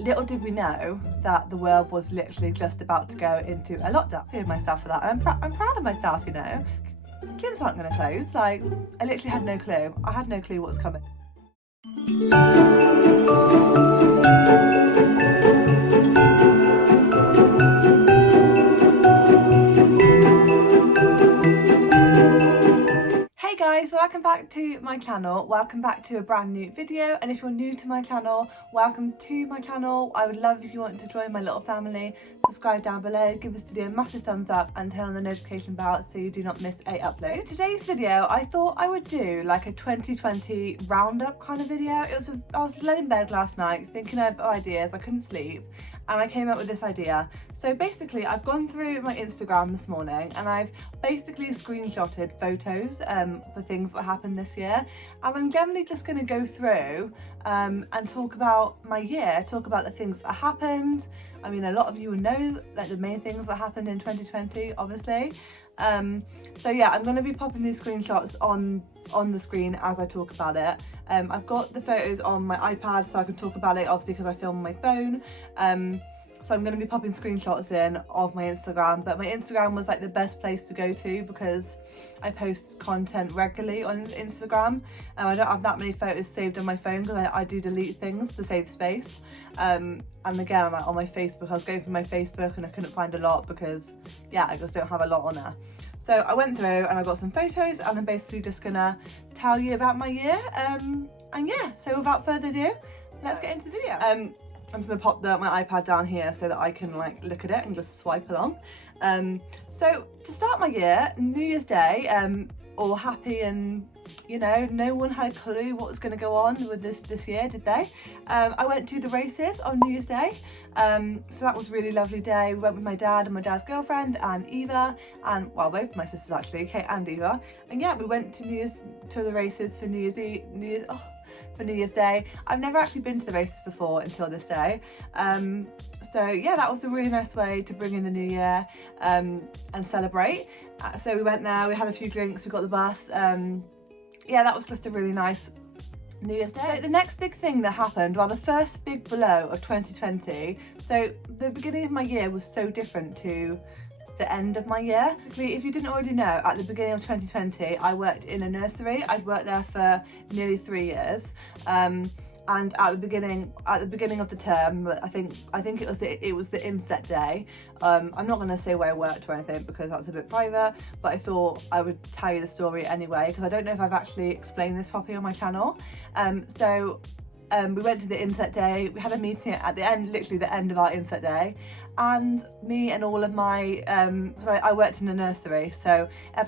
little did we know that the world was literally just about to go into a lockdown. I feel myself for that, and I'm proud of myself, you know. Gyms aren't going to close. Like, I literally had no clue. I had no clue what was coming. Hey guys, welcome back to my channel. Welcome back to a brand new video, and if you're new to my channel, welcome to my channel. I would love if you want to join my little family. Subscribe down below, give this video a massive thumbs up and turn on the notification bell so you do not miss a upload. Today's video, I thought I would do like a 2020 roundup kind of video. I was laying in bed last night thinking of ideas. I couldn't sleep and I came up with this idea. So basically I've gone through my Instagram this morning and I've basically screenshotted photos for things that happened this year, and I'm generally just going to go through and talk about my year, talk about the things that happened. I mean, a lot of you will know like the main things that happened in 2020, obviously. So yeah, I'm going to be popping these screenshots on the screen as I talk about it. I've got the photos on my iPad so I can talk about it, obviously, because I film on my phone. So I'm going to be popping screenshots in of my Instagram, but my Instagram was like the best place to go to because I post content regularly on Instagram. I don't have that many photos saved on my phone because I do delete things to save space. And again, on my Facebook, I was going through my Facebook and I couldn't find a lot because, yeah, I just don't have a lot on there. So I went through and I got some photos, and I'm basically just gonna tell you about my year. And yeah, so without further ado, let's get into the video. I'm just gonna pop my iPad down here so that I can like look at it and just swipe along. So to start my year, New Year's Day, all happy, and you know, no one had a clue what was going to go on with this year, did they? I went to the races on New Year's Day, so that was a really lovely day. We went with my dad and my dad's girlfriend and Eva, and well, both my sisters actually, Kate and Eva, and yeah, we went to the races for New Year's Day. I've never actually been to the races before until this day. So yeah, that was a really nice way to bring in the new year and celebrate. So we went there, we had a few drinks, we got the bus. Yeah, that was just a really nice New Year's Day. So the next big thing that happened, well, the first big blow of 2020, so the beginning of my year was so different to the end of my year. Basically, if you didn't already know, at the beginning of 2020, I worked in a nursery. I'd worked there for nearly 3 years. And at the beginning of the term, I think it was the inset day. I'm not going to say where I worked or anything because that's a bit private, but I thought I would tell you the story anyway because I don't know if I've actually explained this properly on my channel. We went to the inset day. We had a meeting at the end, literally the end of our inset day, and me and all of my I worked in a nursery, so I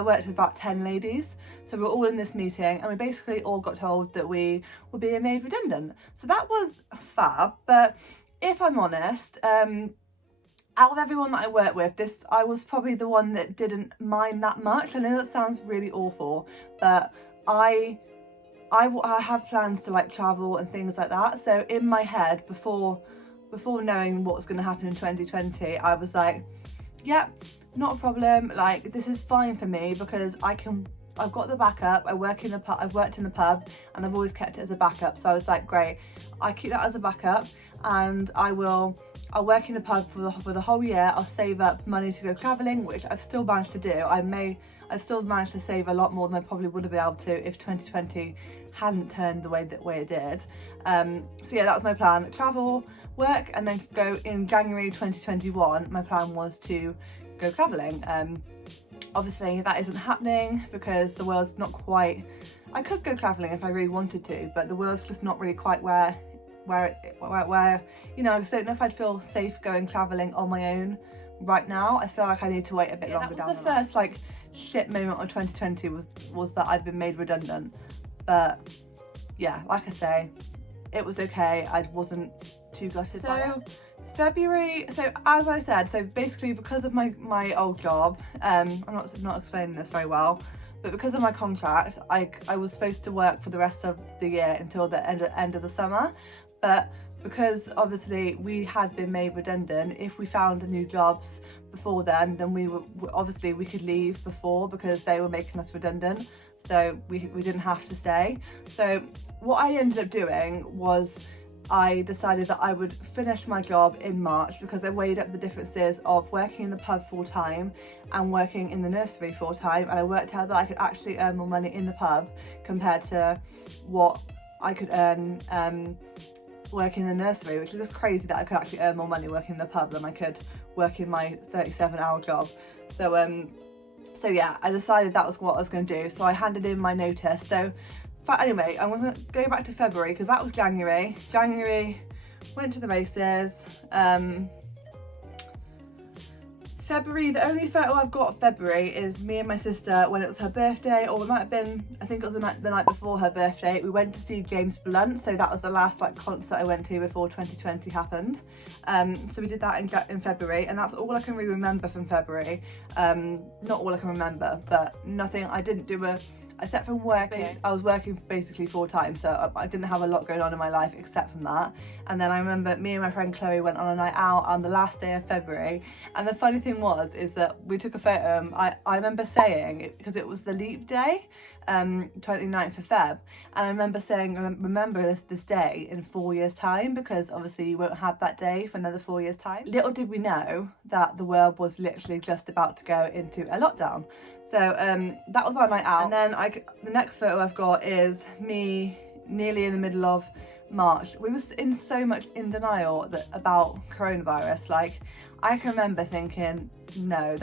worked with about 10 ladies, so we were all in this meeting and we basically all got told that we were being made redundant. So that was fab, but if I'm honest, out of everyone that I worked with, I was probably the one that didn't mind that much. I know that sounds really awful, but I have plans to like travel and things like that. So in my head, before knowing what was going to happen in 2020, I was like, yep, not a problem. Like, this is fine for me because I've got the backup. I've worked in the pub and I've always kept it as a backup. So I was like, great, I keep that as a backup, and I'll work in the pub for the whole year. I'll save up money to go traveling, which I've still managed to do. I've still managed to save a lot more than I probably would have been able to if 2020 hadn't turned the way it did. So yeah, that was my plan: travel, work, and then go in January 2021. My plan was to go traveling. Obviously that isn't happening because the world's not quite. I could go traveling if I really wanted to, but the world's just not really quite where you know, I just don't know if I'd feel safe going traveling on my own right now. I feel like I need to wait a bit longer. That was the first like shit moment of 2020 was that I'd been made redundant. But yeah, like I say, it was okay. I wasn't too gutted by it. February, so as I said, so basically because of my old job, I'm not explaining this very well, but because of my contract, I was supposed to work for the rest of the year until the end of the summer, but because obviously we had been made redundant, if we found new jobs before then we could leave before because they were making us redundant, so we didn't have to stay. So what I ended up doing was I decided that I would finish my job in March because I weighed up the differences of working in the pub full time and working in the nursery full time, and I worked out that I could actually earn more money in the pub compared to what I could earn working in the nursery, which is just crazy that I could actually earn more money working in the pub than I could working my 37-hour job. So yeah, I decided that was what I was going to do, so I handed in my notice. So anyway, I'm going to go back to February because that was January. January, went to the races. February, the only photo I've got of February is me and my sister when it was her birthday, or it might have been, I think it was the night before her birthday. We went to see James Blunt, so that was the last like concert I went to before 2020 happened. So we did that in February, and that's all I can really remember from February. Not all I can remember, but nothing. I didn't do except from working, I was working basically full time, so I didn't have a lot going on in my life except from that. And then I remember me and my friend Chloe went on a night out on the last day of February, and the funny thing is that we took a photo. I remember saying, because it was the leap day, 29th of Feb, and I remember saying, remember this day in 4 years time, because obviously you won't have that day for another 4 years time. Little did we know that the world was literally just about to go into a lockdown. So that was our night out, and then the next photo I've got is me nearly in the middle of March. We was in so much in denial about coronavirus. Like, I can remember thinking, no,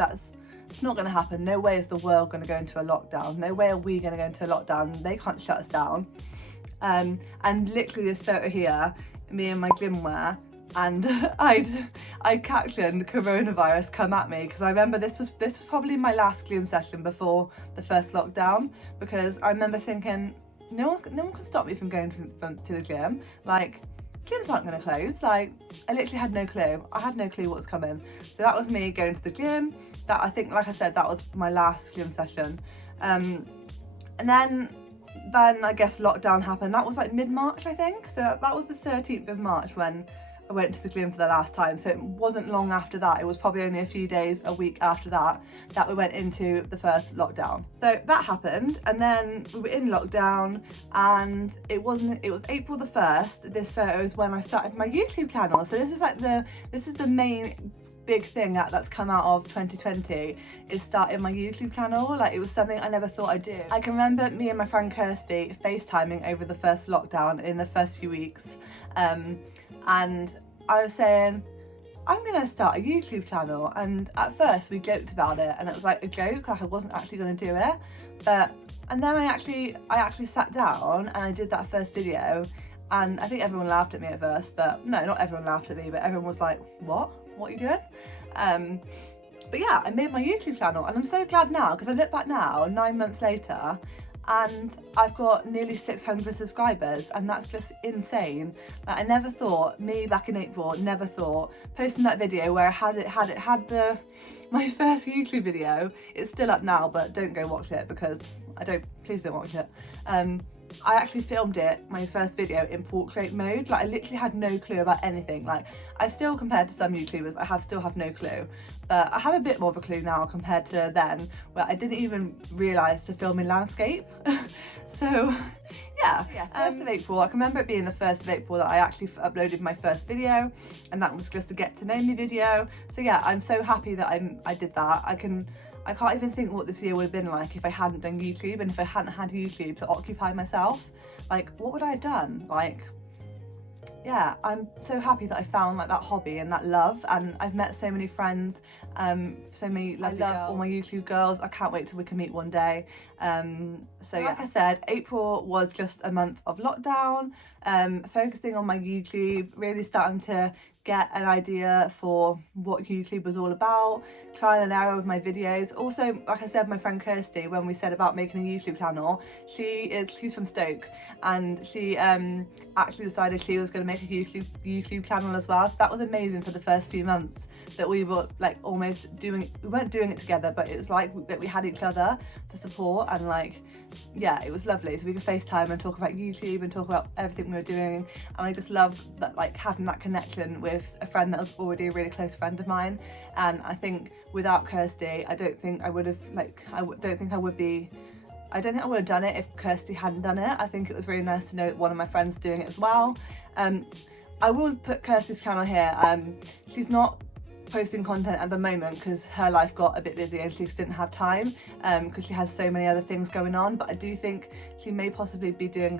it's not going to happen. No way is the world going to go into a lockdown. No way are we going to go into a lockdown. They can't shut us down. And literally this photo here, me in my gym wear, and I captioned coronavirus come at me, because I remember this was probably my last gym session before the first lockdown, because I remember thinking, no one can stop me from going to the gym. Like, gyms aren't going to close. Like, I literally had no clue. I had no clue what was coming. So that was me going to the gym. That, I think, like I said, that was my last gym session. And then I guess lockdown happened. That was like mid-March, I think. So that was the 13th of March when I went to the gym for the last time. So it wasn't long after that. It was probably only a few days, a week after that we went into the first lockdown. So that happened, and then we were in lockdown, and it was April the 1st. This photo is when I started my YouTube channel. So this is the main big thing that's come out of 2020, is starting my YouTube channel. Like, it was something I never thought I'd do. I can remember me and my friend Kirsty FaceTiming over the first lockdown in the first few weeks, and I was saying, I'm gonna start a YouTube channel, and at first we joked about it, and it was like a joke, like I wasn't actually gonna do it, and then I actually sat down and I did that first video, and I think everyone laughed at me at first, but no, not everyone laughed at me, but everyone was like, what are you doing? But yeah, I made my YouTube channel, and I'm so glad now, because I look back now 9 months later, and I've got nearly 600 subscribers, and that's just insane. Like, I never thought, me back in April, never thought posting that video where I had my first YouTube video. It's still up now, but don't go watch it, because please don't watch it. I actually filmed my first video in portrait mode. Like, I literally had no clue about anything. Like, I still, compared to some YouTubers, still have no clue. But I have a bit more of a clue now compared to then, where I didn't even realise to film in landscape. So yeah, 1st of April, I can remember it being the 1st of April that I actually uploaded my first video, and that was just a get to know me video. So yeah, I'm so happy that I did that. I can't even think what this year would have been like if I hadn't done YouTube, and if I hadn't had YouTube to occupy myself. Like, what would I have done? Like, yeah, I'm so happy that I found like that hobby and that love, and I've met so many friends, so many lovely girls. I love all my YouTube girls. I can't wait till we can meet one day. So yeah, like I said, April was just a month of lockdown, focusing on my YouTube, really starting to get an idea for what YouTube was all about, trial and error with my videos. Also, like I said, my friend Kirsty, when we said about making a YouTube channel, she's from Stoke, and she actually decided she was going to make a YouTube channel as well. So that was amazing for the first few months that we were like almost we weren't doing it together, but it was like that we had each other for support, and like, yeah, it was lovely. So we could FaceTime and talk about YouTube and talk about everything we were doing, and I just love that, like, having that connection with a friend that was already a really close friend of mine. And I think without Kirsty, I don't think I would have, like, I don't think I would be I don't think I would have done it if Kirsty hadn't done it. I think it was really nice to know that one of my friends doing it as well. I will put Kirsty's channel here. She's not posting content at the moment because her life got a bit busy and she just didn't have time because she has so many other things going on, but I do think she may possibly be do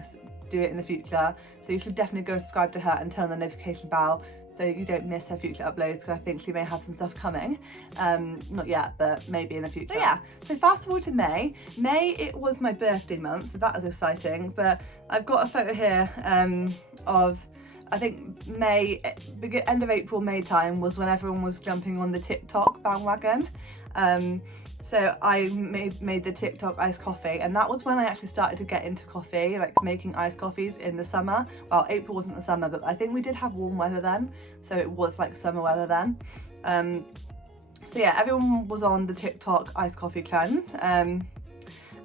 it in the future, so you should definitely go subscribe to her and turn on the notification bell so you don't miss her future uploads, because I think she may have some stuff coming. Not yet, but maybe in the future. So yeah, so fast forward to May. May, it was my birthday month, so that was exciting, but I've got a photo here of, I think May, end of April, May time was when everyone was jumping on the TikTok bandwagon. So I made the TikTok iced coffee, and that was when I actually started to get into coffee, like making iced coffees in the summer. Well, April wasn't the summer, but I think we did have warm weather then, so it was like summer weather then. So yeah, everyone was on the TikTok iced coffee trend.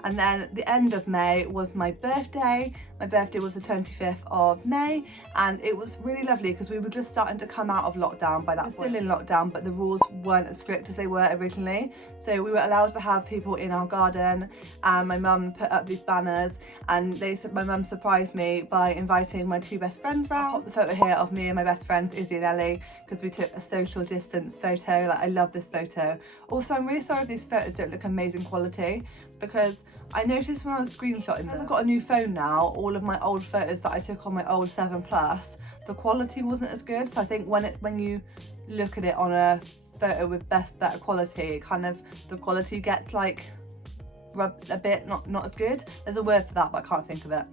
And then the end of May was my birthday. My birthday was the 25th of May, and it was really lovely because we were just starting to come out of lockdown by that point. We're still in lockdown, but the rules weren't as strict as they were originally. So we were allowed to have people in our garden, and my mum put up these banners, and my mum surprised me by inviting my two best friends round. I'll pop the photo here of me and my best friends, Izzy and Ellie, because we took a social distance photo. Like, I love this photo. Also, I'm really sorry if these photos don't look amazing quality, because I noticed when I was screenshotting them, I've got a new phone now, all of my old photos that I took on my old 7 Plus, the quality wasn't as good. So I think when you look at it on a photo with better quality, it kind of, the quality gets like rubbed a bit, not as good. There's a word for that, but I can't think of it.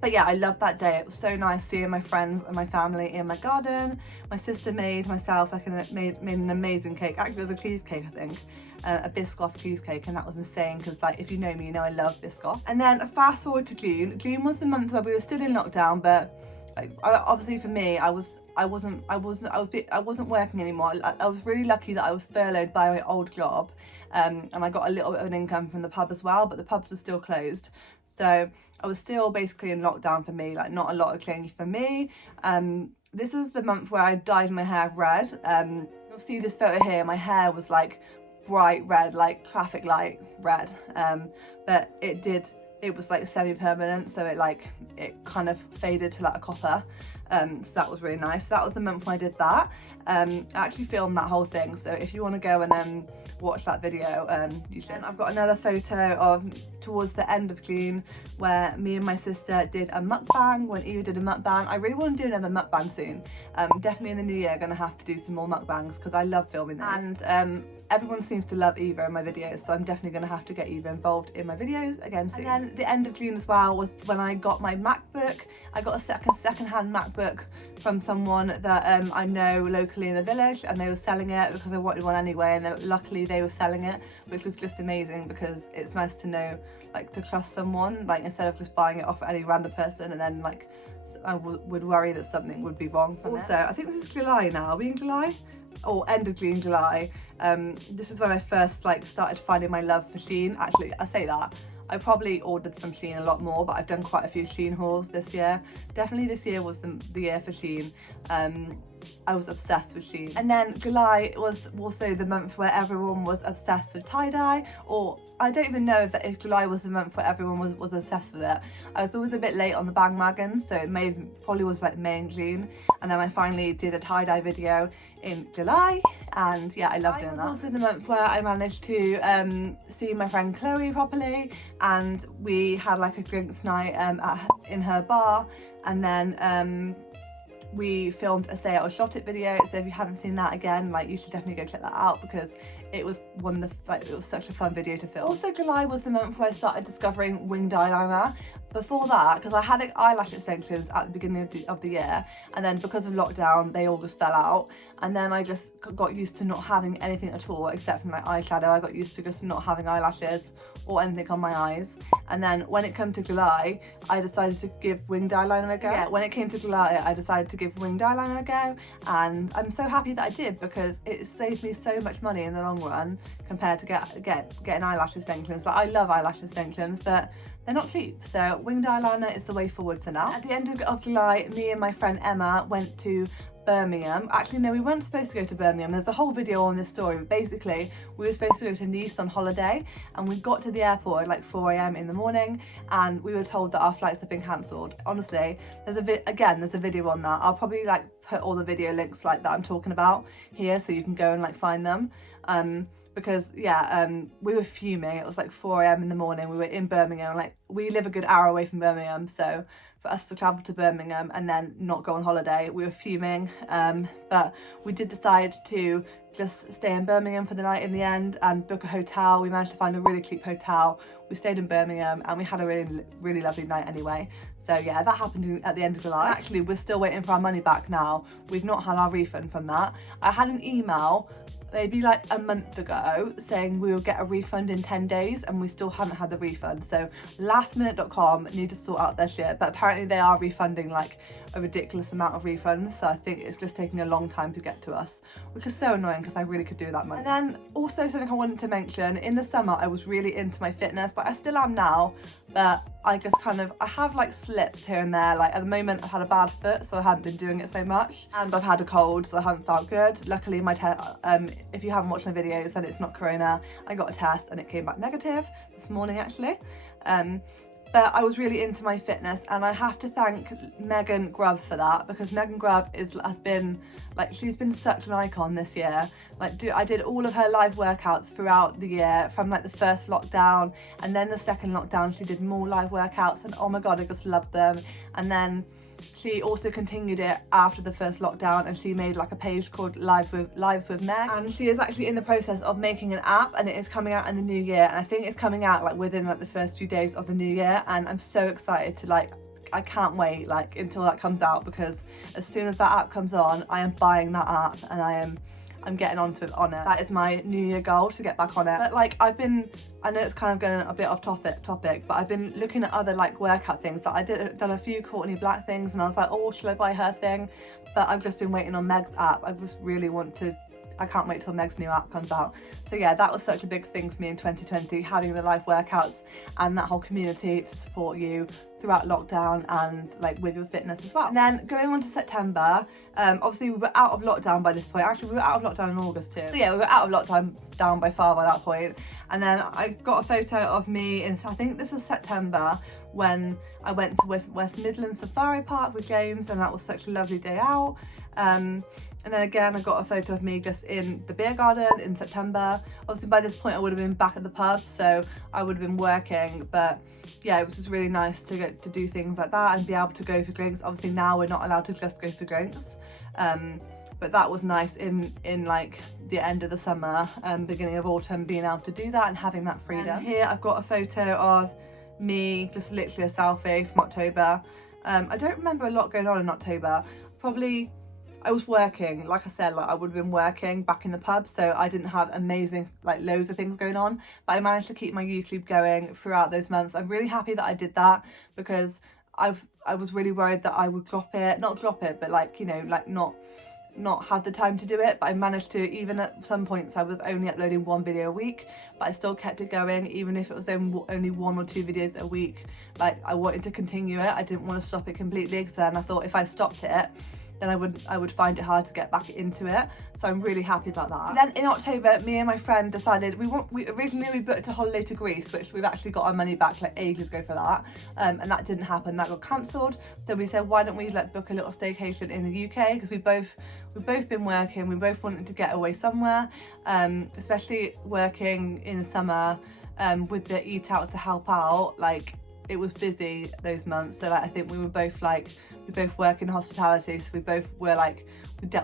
But yeah, I loved that day. It was so nice seeing my friends and my family in my garden. My sister made myself made an amazing cake. Actually, it was a cheesecake, I think. A Biscoff cheesecake, and that was insane because, like, if you know me, you know I love Biscoff. And then fast forward to June. June was the month where we were still in lockdown, but obviously for me, I wasn't working anymore. I was really lucky that I was furloughed by my old job, and I got a little bit of an income from the pub as well, but the pubs were still closed. So I was still basically in lockdown for me, like not a lot of change for me. This is the month where I dyed my hair red. You'll see this photo here, my hair was like bright red, like traffic light red, but it was like semi-permanent, so it kind of faded to like a copper. So that was really nice. So that was the month when I did that. I actually filmed that whole thing, so if you want to go and watch that video, you should. I've got another photo of towards the end of June where me and my sister did a mukbang, when Eva did a mukbang. I really want to do another mukbang soon. Definitely in the new year, gonna have to do some more mukbangs because I love filming this. And everyone seems to love Eva in my videos, so I'm definitely gonna have to get Eva involved in my videos again soon. And then the end of June as well was when I got my MacBook. I got a second-hand MacBook from someone that I know locally in the village, and they were selling it because I wanted one anyway, and luckily they were selling it, which was just amazing because it's nice to know, like, to trust someone, like, instead of just buying it off any random person and then like I would worry that something would be wrong from it. Also, I think this is July now. Are we in July? Or end of June, July. This is when I first like started finding my love for Shein. Actually, I say that, I probably ordered some Shein a lot more, but I've done quite a few Shein hauls this year. Definitely this year was the year for Shein. I was obsessed with Shein. And then July was also the month where everyone was obsessed with tie-dye, or I don't even know if July was the month where everyone was obsessed with it. I was always a bit late on the bandwagon, so it probably was like May and June, and then I finally did a tie-dye video in July, and yeah, I loved doing that. It was also the month where I managed to see my friend Chloe properly, and we had like a drinks night in her bar, and then we filmed a Say It or Shot It video, so if you haven't seen that again, like, you should definitely go check that out because it was it was such a fun video to film. Also, July was the month where I started discovering winged eyeliner. Before that, because I had eyelash extensions at the beginning of the year, and then because of lockdown they all just fell out, and then I just got used to not having anything at all except for my eyeshadow. I got used to just not having eyelashes or anything on my eyes, and then when it came to July, I decided to give winged eyeliner a go. Yeah, when it came to July, I decided to give winged eyeliner a go, and I'm so happy that I did because it saved me so much money in the long run compared to getting eyelash extensions. Like, I love eyelash extensions, but they're not cheap. So winged eyeliner is the way forward for now. At the end of July, me and my friend Emma went to Birmingham. Actually, no, we weren't supposed to go to Birmingham. There's a whole video on this story, but basically we were supposed to go to Nice on holiday, and we got to the airport at like 4 a.m. in the morning, and we were told that our flights have been cancelled. Honestly, there's a video on that. I'll probably like put all the video links like that I'm talking about here, so you can go and like find them. Because yeah, we were fuming. It was like 4 a.m. in the morning. We were in Birmingham. Like, we live a good hour away from Birmingham, so for us to travel to Birmingham and then not go on holiday, we were fuming. But we did decide to just stay in Birmingham for the night in the end and book a hotel. We managed to find a really cheap hotel. We stayed in Birmingham and we had a really lovely night anyway. So yeah, that happened at the end of July. Actually, we're still waiting for our money back now. We've not had our refund from that. I had an email maybe like a month ago saying we will get a refund in 10 days, and we still haven't had the refund. So lastminute.com need to sort out their shit, but apparently they are refunding like a ridiculous amount of refunds, so I think it's just taking a long time to get to us, which is so annoying because I really could do that money. And then also something I wanted to mention, in the summer I was really into my fitness, like I still am now, but I just I have like slips here and there. Like at the moment I've had a bad foot, so I haven't been doing it so much, and I've had a cold, so I haven't felt good. Luckily my if you haven't watched my videos, then it's not corona. I got a test and it came back negative this morning actually. But I was really into my fitness, and I have to thank Megan Grubb for that, because Megan Grubb has been like, she's been such an icon this year. Like, I did all of her live workouts throughout the year, from like the first lockdown, and then the second lockdown she did more live workouts, and oh my god, I just loved them. And then she also continued it after the first lockdown, and she made like a page called Lives with Meg, and she is actually in the process of making an app, and it is coming out in the new year, and I think it's coming out like within like the first few days of the new year, and I'm so excited to I can't wait like until that comes out, because as soon as that app comes on, I am buying that app and I'm getting onto it. That is my new year goal, to get back on it. But like I know it's kind of going a bit off topic, but I've been looking at other like workout things. That done a few Courtney Black things, and I was like, oh, should I buy her thing? But I've just been waiting on Meg's app. I can't wait till Meg's new app comes out. So yeah, that was such a big thing for me in 2020, having the live workouts and that whole community to support you throughout lockdown and like with your fitness as well. And then going on to September, obviously we were out of lockdown by this point. Actually, we were out of lockdown in August too. So yeah, we were out of lockdown by far by that point. And then I got a photo of me in, I think this was September, when I went to West Midlands Safari Park with James, and that was such a lovely day out. And then again, I got a photo of me just in the beer garden in September. Obviously by this point I would have been back at the pub, so I would have been working, but yeah, it was just really nice to get to do things like that and be able to go for drinks. Obviously now we're not allowed to just go for drinks, but that was nice in like the end of the summer, beginning of autumn, being able to do that and having that freedom. And here I've got a photo of me, just literally a selfie from October. I don't remember a lot going on in October. Probably I was working, like I said, like I would have been working back in the pub, so I didn't have amazing, like loads of things going on, but I managed to keep my YouTube going throughout those months. I'm really happy that I did that, because I was really worried that I would not drop it, but like, you know, like not have the time to do it. But I managed to, even at some points I was only uploading one video a week, but I still kept it going, even if it was only 1 or 2 videos a week. Like, I wanted to continue it. I didn't want to stop it completely, because then I thought if I stopped it, then I would find it hard to get back into it. So I'm really happy about that. So then in October, me and my friend decided we originally booked a holiday to Greece, which we've actually got our money back like ages ago for that, and that didn't happen. That got cancelled. So we said, why don't we book a little staycation in the UK, because we've both been working. We both wanted to get away somewhere, especially working in the summer, with the Eat Out to help out. Like, it was busy those months, so like, I think we both work in hospitality, so we both were like,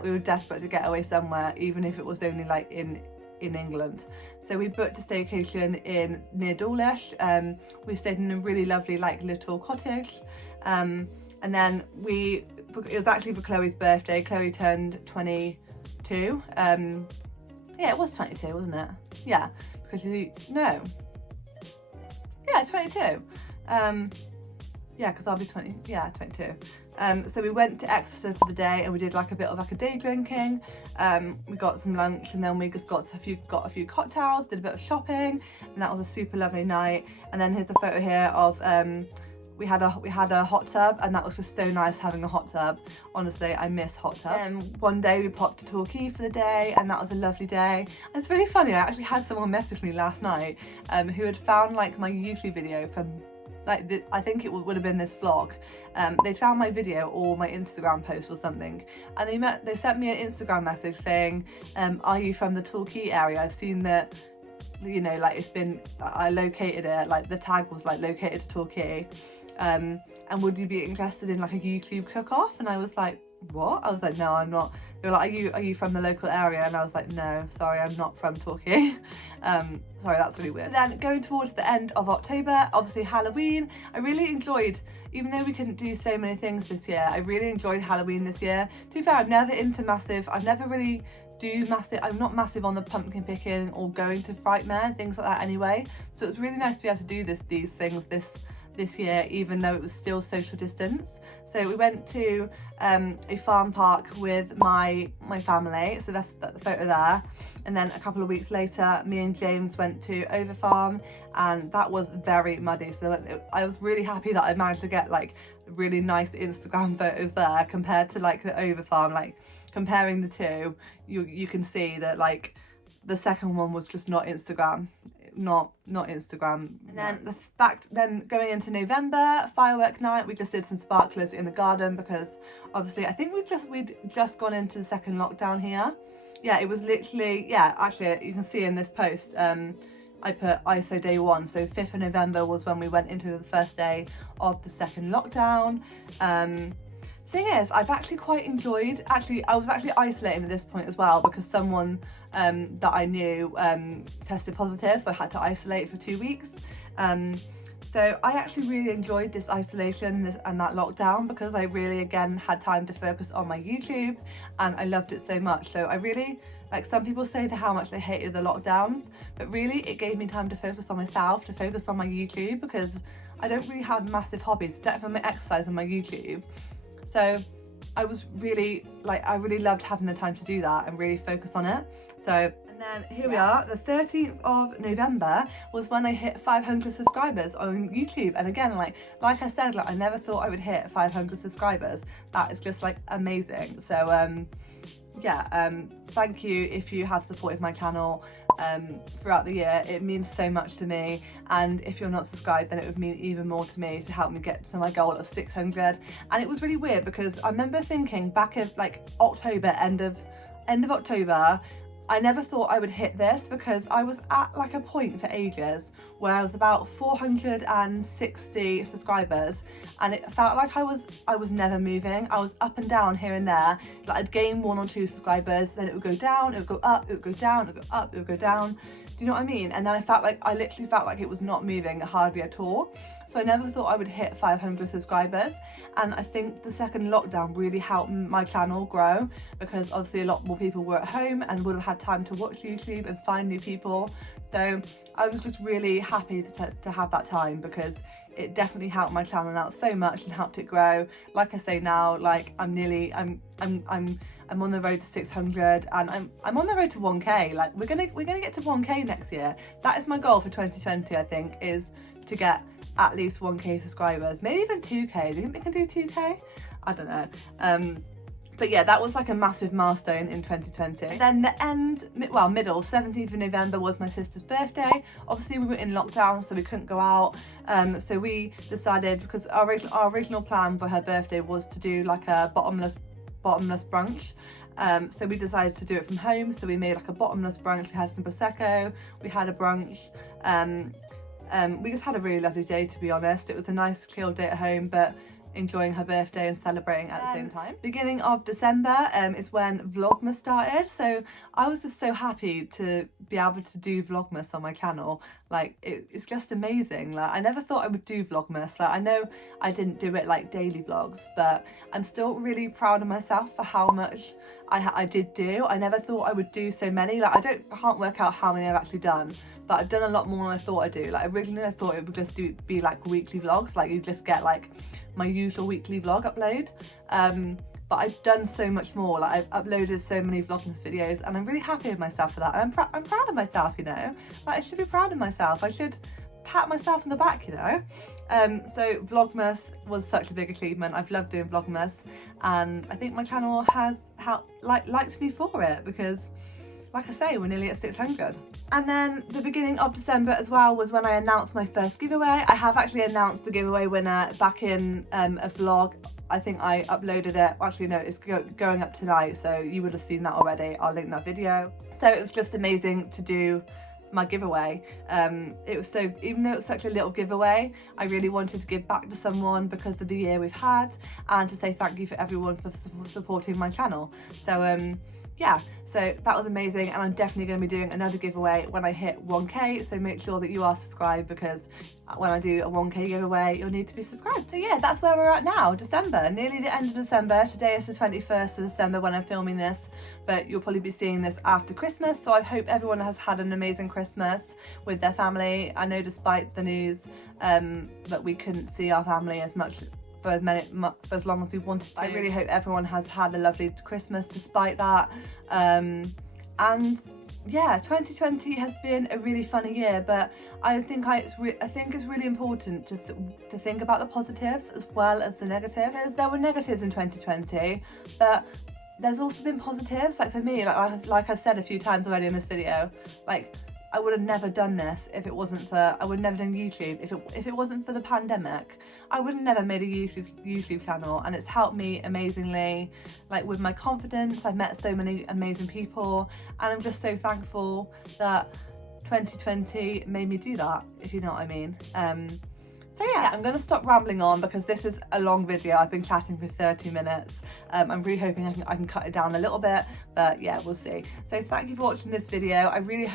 we were desperate to get away somewhere, even if it was only like in England. So we booked a staycation near Dawlish. We stayed in a really lovely like little cottage, and then it was actually for Chloe's birthday. Chloe turned 22. Yeah, it was 22, wasn't it? Yeah, because 22. yeah, because I'll be 22. So we went to Exeter for the day and we did like a bit of like a day drinking. We got some lunch and then we just got a few cocktails, did a bit of shopping, and that was a super lovely night. And then here's a photo here of we had a hot tub, and that was just so nice having a hot tub. Honestly, I miss hot tubs. One day we popped to Torquay for the day, and that was a lovely day. And it's really funny, I actually had someone message me last night who had found like my YouTube video from like I think it would have been this vlog. They found my video or my Instagram post or something, and they sent me an Instagram message saying, are you from the Torquay area? I've seen that, you know, like I located it, like the tag was like located to Torquay, and would you be interested in like a YouTube cook-off? And I was like, what? I was like, no, I'm not. They were like, are you from the local area? And I was like, no, sorry, I'm not from Torquay. Sorry, that's really weird. Then going towards the end of October, obviously Halloween. I really enjoyed, even though we couldn't do so many things this year, I really enjoyed Halloween this year. To be fair, I'm never into massive, I've never really I'm not massive on the pumpkin picking or going to Frightmare, things like that anyway. So it's really nice to be able to do these things this year, even though it was still social distance. So we went to a farm park with my family, so that's the photo there. And then a couple of weeks later, me and James went to Over Farm, and that was very muddy. So I was really happy that I managed to get like really nice Instagram photos there compared to like the Over Farm. Like comparing the two, you can see that like the second one was just not Instagram. Not Instagram. And then going into November, firework night, we just did some sparklers in the garden because obviously I think we'd just gone into the second lockdown here. Yeah, it was literally, yeah, actually you can see in this post, I put ISO day 1, so 5th of November was when we went into the first day of the second lockdown. Thing is, I've actually quite enjoyed, I was actually isolating at this point as well because someone that I knew tested positive, so I had to isolate for 2 weeks. So I actually really enjoyed this isolation and that lockdown because I really again had time to focus on my YouTube, and I loved it so much. So I really, like, some people say how much they hated the lockdowns, but really it gave me time to focus on myself, to focus on my YouTube, because I don't really have massive hobbies except for my exercise and my YouTube. So I was really, like, I really loved having the time to do that and really focus on it. So, and then here we are, the 13th of November was when I hit 500 subscribers on YouTube. And again, like I said, like I never thought I would hit 500 subscribers. That is just like amazing. So yeah, thank you if you have supported my channel throughout the year. It means so much to me, and if you're not subscribed, then it would mean even more to me to help me get to my goal of 600. And it was really weird because I remember thinking back at like October, end of October, I never thought I would hit this because I was at like a point for ages where I was about 460 subscribers, and it felt like I was never moving. I was up and down here and there. Like I'd gain 1 or 2 subscribers, then it would go down, it would go up, it would go down, it would go up, it would go down. Do you know what I mean? And then I literally felt like it was not moving hardly at all. So I never thought I would hit 500 subscribers. And I think the second lockdown really helped my channel grow because obviously a lot more people were at home and would have had time to watch YouTube and find new people. So I was just really happy to have that time because it definitely helped my channel out so much and helped it grow. Like I say now, like I'm on the road to 600, and I'm on the road to 1k. Like we're gonna get to 1k next year. That is my goal for 2020. I think is to get at least 1k subscribers, maybe even 2k. Do you think we can do 2k? I don't know. But yeah, that was like a massive milestone in 2020. Then the middle, 17th of November was my sister's birthday. Obviously we were in lockdown, so we couldn't go out. So we decided, because our original plan for her birthday was to do like a bottomless brunch. So we decided to do it from home. So we made like a bottomless brunch. We had some Prosecco, we had a brunch. We just had a really lovely day, to be honest. It was a nice chill day at home, but enjoying her birthday and celebrating at the same time. Beginning of December is when VlOGMAS started, so I was just so happy to be able to do VlOGMAS on my channel. Like it's just amazing. Like I never thought I would do Vlogmas. Like I know I didn't do it like daily vlogs, but I'm still really proud of myself for how much I did do. I never thought I would do so many. Like I can't work out how many I've actually done, but I've done a lot more than I thought I'd do. Like originally I thought it would just be like weekly vlogs, like you just get like my usual weekly vlog upload. But I've done so much more. Like I've uploaded so many Vlogmas videos, and I'm really happy with myself for that. And I'm proud of myself, you know. Like I should be proud of myself. I should pat myself on the back, you know. So Vlogmas was such a big achievement. I've loved doing Vlogmas, and I think my channel has liked me for it, because like I say, we're nearly at 600. And then the beginning of December as well was when I announced my first giveaway. I have actually announced the giveaway winner back in a vlog. I think I uploaded it, actually no, it's going up tonight, so you would have seen that already. I'll link that video. So it was just amazing to do my giveaway. It was so, even though it was such a little giveaway, I really wanted to give back to someone because of the year we've had, and to say thank you for everyone for supporting my channel. So yeah, so that was amazing, and I'm definitely going to be doing another giveaway when I hit 1k, so make sure that you are subscribed, because when I do a 1k giveaway you'll need to be subscribed. So yeah, that's where we're at now, December, nearly the end of December. Today is the 21st of December when I'm filming this, but you'll probably be seeing this after Christmas, so I hope everyone has had an amazing Christmas with their family. I know despite the news that we couldn't see our family as much for as long as we wanted to. I really hope everyone has had a lovely Christmas despite that. And yeah, 2020 has been a really funny year, but I think it's really important to think about the positives as well as the negatives. There were negatives in 2020, but there's also been positives. Like for me, like I've said a few times already in this video, like I would have never done this if it wasn't for, I would have never done YouTube if it wasn't for the pandemic. I would have never made a YouTube channel, and it's helped me amazingly, like with my confidence. I've met so many amazing people, and I'm just so thankful that 2020 made me do that, if you know what I mean. So yeah, I'm going to stop rambling on because this is a long video. I've been chatting for 30 minutes. I'm really hoping I can cut it down a little bit, but yeah, we'll see. So thank you for watching this video. I really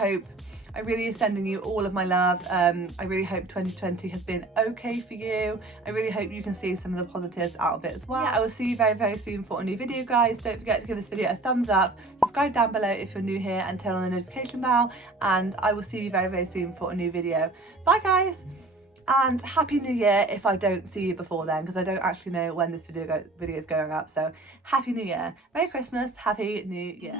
am sending you all of my love. I really hope 2020 has been okay for you. I really hope you can see some of the positives out of it as well. Yeah, I will see you very, very soon for a new video, guys. Don't forget to give this video a thumbs up, subscribe down below if you're new here, and turn on the notification bell, and I will see you very, very soon for a new video. Bye guys, and Happy New Year if I don't see you before then, because I don't actually know when this video is going up. So Happy New Year, Merry Christmas, Happy New Year.